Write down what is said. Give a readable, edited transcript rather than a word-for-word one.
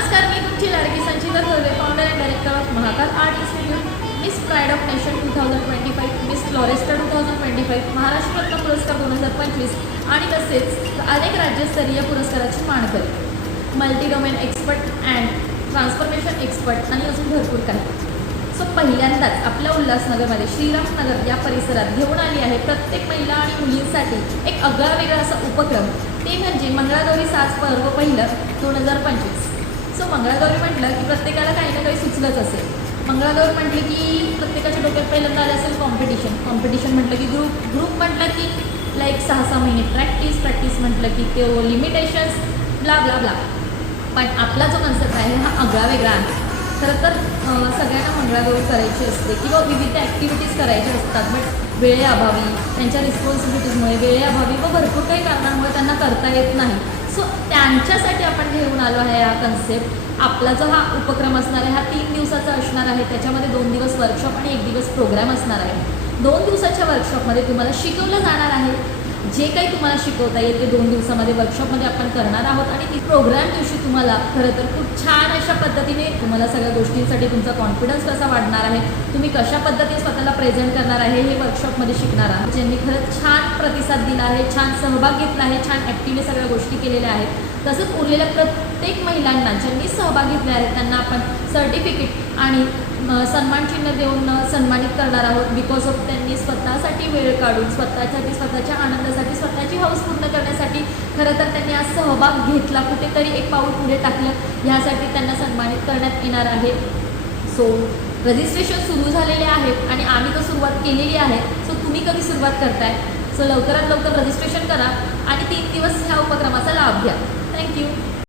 नमस्कार, मी तुमची लाडकी Sanchita Thorve, founder and director of Mahakal art institute, miss pride of nation 2025, miss Floresta 2025, Maharashtra Ratna पुरस्कार 2025 आणि तसेच अनेक राज्यस्तरीय पुरस्काराची मानकरी, multi domain expert and transformation expert आणि अजून भरपूर काही. सो पहिल्यांदाच आपल्या उल्हासनगरमध्ये श्रीरामनगर या परिसरात घेऊन आली आहे प्रत्येक महिला आणि मुलींसाठी एक आगळा वेगळा असा उपक्रम. ते म्हणजे मंगळागौरी साज पर्व पहिलं 2025. सो मंगळागौरी म्हटलं की प्रत्येकाला काही ना काही सुचलंच असेल. मंगळागौरी म्हटलं की प्रत्येकाच्या डोक्यात पहिल्यांदा आलं असेल कॉम्पिटिशन म्हटलं की ग्रुप म्हटलं की लाईक 6-6 महिने प्रॅक्टिस म्हटलं की ते लिमिटेशन्स ब्ला ब्ला ब्ला. पण आपला जो कन्सेप्ट आहे हा आगळा वेगळा आहे. खरं तर सगळ्यांना मंगळागौरी करायची असते किंवा विविध ॲक्टिव्हिटीज करायच्या असतात, बट वेळेअभावी, त्यांच्या रिस्पॉन्सिबिलिटीजमुळे, वेळेअभावी व भरपूर काही कारणांमुळे त्यांना करता येत नाही. सो त्यांच्यासाठी आपण घेऊन आलो आहे हा कन्सेप्ट. आपला जो हा उपक्रम असणार आहे हा 3 दिवसाचा असणार आहे. त्याच्यामध्ये 2 दिवस वर्कशॉप आणि 1 दिवस प्रोग्राम असणार आहे. 2 दिवसाच्या वर्कशॉपमध्ये तुम्हाला शिकवलं जाणार आहे जे काही तुम्हाला शिकवता येईल ते 2 दिवसामध्ये वर्कशॉपमध्ये आपण करणार आहोत. आणि ती प्रोग्राम दिवशी तुम्हाला खरं तर खूप छान अशा पद्धतीने तुम्हाला सगळ्या गोष्टींसाठी तुमचा कॉन्फिडन्स कसा वाढणार आहे, तुम्ही कशा पद्धतीने स्वतःला प्रेझेंट करणार आहे हे वर्कशॉपमध्ये शिकणार आहात. ज्यांनी खरंच छान प्रतिसाद दिला आहे, छान सहभाग घेतला आहे, छान ॲक्टिव्हली सगळ्या गोष्टी केलेल्या आहेत. तसंच उरलेल्या प्रत्येक महिलांना ज्यांनी सहभाग घेतले आहेत त्यांना आपण सर्टिफिकेट आणि सन्मानचिन्ह देऊन सन्मानित करणार आहोत. बिकॉज ऑफ त्यांनी स्वतःसाठी वेळ काढून स्वतःच्या आनंदासाठी, स्वतःची हौस पूर्ण करण्यासाठी खरं तर त्यांनी आज सहभाग घेतला, कुठेतरी एक पाऊल पुढे टाकलं, ह्यासाठी त्यांना सन्मानित करण्यात येणार आहे. सो रजिस्ट्रेशन सुरू झालेले आहेत आणि आम्ही तर सुरुवात केलेली आहे. सो तुम्ही कधी सुरुवात करताय? सो लवकरात लवकर रजिस्ट्रेशन करा आणि 3 दिवस ह्या उपक्रमाचा लाभ घ्या. थँक्यू.